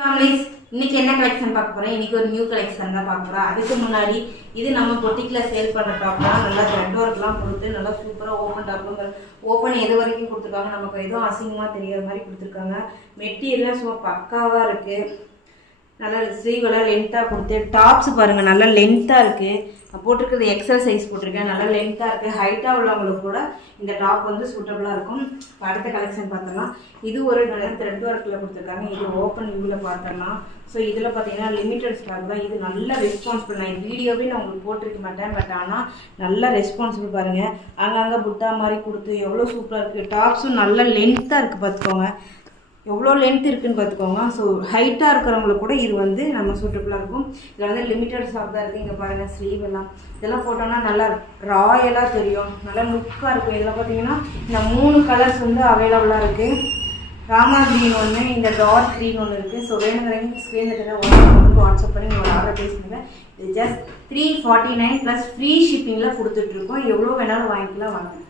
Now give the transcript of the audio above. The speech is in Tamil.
ஃபேமிலிஸ் இன்னைக்கு என்ன கலெக்ஷன் பார்க்க போறோம். இன்னைக்கு ஒரு நியூ கலெக்ஷன் தான் பார்க்க போறோம். அதுக்கு முன்னாடி இது நம்ம பொட்டிக்ல சேல் பண்ற டாப் தான். நல்லா த்ரெட் ஒர்க்லாம் கொடுத்து நல்லா சூப்பரா ஓப்பன் டாப் ஓப்பன் எது வரைக்கும் கொடுத்துருக்காங்க. நமக்கு எதுவும் அசிங்கமா தெரியாத மாதிரி கொடுத்துருக்காங்க. மெட்டீரியல்லாம் சும்மா பக்காவா இருக்கு. நல்லா ஸ்லீவெல்லாம் லென்த்தாக கொடுத்து டாப்ஸ் பாருங்கள் நல்லா லென்த்தாக இருக்குது. போட்டிருக்கிறது எக்ஸல் சைஸ் போட்டிருக்கேன். நல்லா லென்த்தாக இருக்குது. ஹைட்டாக உள்ளவங்களுக்கு கூட இந்த டாப் வந்து சூட்டபுளாக இருக்கும். அடுத்த கலெக்ஷன் பார்த்தோம்னா இது ஒரு நல்ல த்ரெட் ஒர்க்கில் கொடுத்துருக்காங்க. இது ஓப்பன் வியூவில் பார்த்தோம்னா ஸோ இதில் பார்த்தீங்கன்னா லிமிட்டட் ஸ்டாக் தான். இது நல்ல ரெஸ்பான்சிபிள். நான் வீடியோவே நான் உங்களுக்கு போட்டிருக்க மாட்டேன். பட் ஆனால் நல்ல ரெஸ்பான்சிபிள் பாருங்கள். அங்கங்கே புட்டா மாதிரி கொடுத்து எவ்வளோ சூப்பராக இருக்குது. டாப்ஸும் நல்ல லென்த்தாக இருக்குது பார்த்துக்கோங்க. எவ்வளோ லென்த் இருக்குதுன்னு பார்த்துக்கோங்க. ஸோ ஹைட்டாக இருக்கிறவங்களுக்கு கூட இது வந்து நம்ம சூட்டபுளாக இருக்கும். இதில் வந்து லிமிட்டட் ஸ்டாக் தான் இருக்குது. இங்கே பாருங்கள் ஸ்லீவ் எல்லாம் இதெல்லாம் போட்டோம்னா நல்லா ராயலாக தெரியும். நல்லா லுக்காக இருக்கும். இதில் பார்த்தீங்கன்னா இந்த 3 கலர்ஸ் வந்து அவைலபிளாக இருக்குது. ராமா க்ரீன் ஒன்று, இந்த டார்க் க்ரீன் ஒன்று இருக்குது. ஸோ வேணுங்கிறவங்க ஸ்க்ரீனில் தர வாட்ஸ்அப் பண்ணி உங்களோட ஆர்டர் பேசுங்க. இது ஜஸ்ட் 349 ப்ளஸ் ஃப்ரீ ஷிப்பிங்கில் கொடுத்துட்ருக்கோம். எவ்வளோ வேணாலும் வாங்கிக்கலாம் வாங்க.